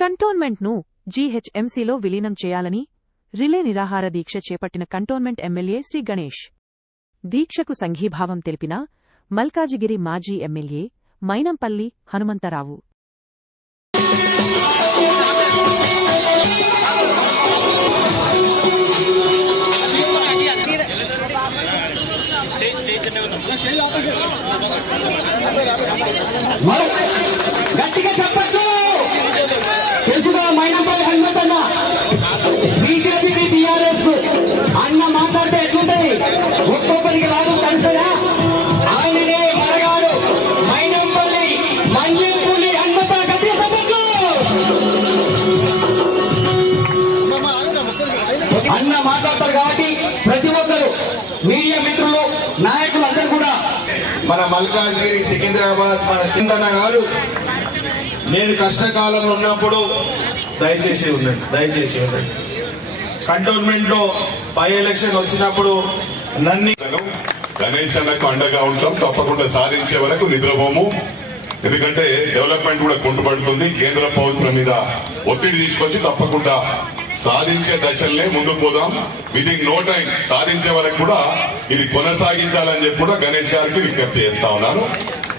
కంటోన్మెంట్ను జీహెచ్ఎంసీలో విలీనం చేయాలని రిలే నిరాహార దీక్ష చేపట్టిన కంటోన్మెంట్ ఎమ్మెల్యే శ్రీ గణేష్. దీక్షకు సంఘీభావం తెలిపిన మల్కాజిగిరి మాజీ ఎమ్మెల్యే మైనంపల్లి హనుమంతరావు. గట్టిగా చెప్పచ్చు తెలుసుగా మైనంపల్లి హనుమంతన్న బీజేపీకి టీఆర్ఎస్ కు అన్న మాట్లాడితే ఎట్లుంటది, ఒక్కొక్కరికి రాదు కలిసరా. ఆయననే మరగాడు మైనంపల్లి మంజంపల్లి హనుమంత. గట్టిగా చెప్పచ్చు అన్న మాట్లాడతారు కాబట్టి ప్రతి ఒక్కరు మీడియా మిత్రులు నాయకులు అందరూ కూడా మన మల్కాజ్గిరి సికింద్రాబాద్ మన సిందన్న గారు నేను కష్టకాలంలో ఉన్నప్పుడు దయచేసి ఉండండి. కంటోన్మెంట్ లో బై ఎలక్షన్ వచ్చినప్పుడు నన్ను గణేష్ అన్నకు అండగా ఉంటాం. తప్పకుండా సాధించే వరకు నిద్రపోము. ఎందుకంటే డెవలప్మెంట్ కూడా కుంటుపడుతుంది. కేంద్ర ప్రభుత్వం మీద ఒత్తిడి తీసుకొచ్చి తప్పకుండా సాధించే దశల్నే ముందుకు పోదాం. విదిన్ నో టైం సాధించే వరకు కూడా ఇది కొనసాగించాలని చెప్పి కూడా గణేష్ గారికి విజ్ఞప్తి చేస్తా ఉన్నాను.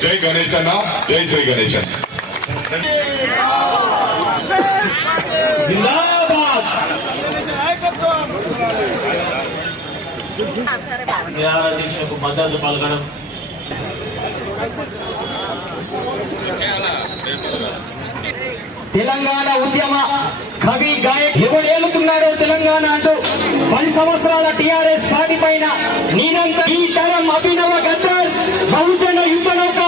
జై గణేష్ అన్న, జై శ్రీ గణేష్ అన్న. దీక్షకు మద్దతు పలకడం తెలంగాణ ఉద్యమ కవి గాయక్ ఎవడేలుతున్నాడో తెలంగాణ అంటూ 10 సంవత్సరాల టీఆర్ఎస్ పార్టీ పైన నేనంత ఈ తరం అభినవ గద్దర్ బహుజన యుద్ధ నౌక